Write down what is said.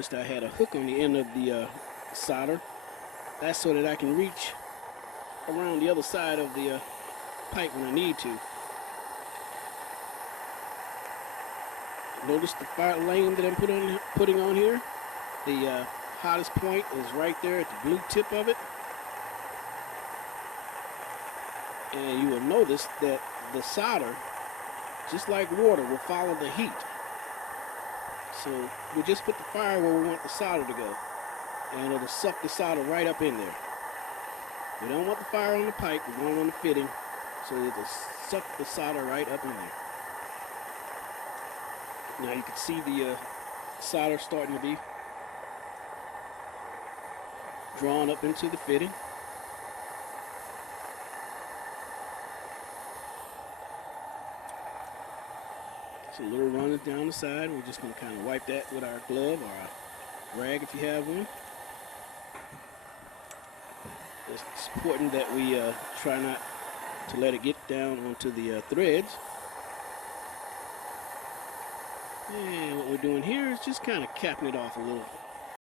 noticed I had a hook on the end of the solder. That's so that I can reach around the other side of the pipe when I need to. Notice the fire lane that I'm putting on here. The hottest point is right there at the blue tip of it. And you will notice that the solder, just like water, will follow the heat. So we just put the fire where we want the solder to go, and it'll suck the solder right up in there. We don't want the fire on the pipe, we want it on the fitting, so it'll suck the solder right up in there. Now you can see the solder starting to be drawn up into the fitting. A little running down the side. We're just going to kind of wipe that with our glove or our rag if you have one. It's important that we try not to let it get down onto the threads. And what we're doing here is just kind of capping it off a little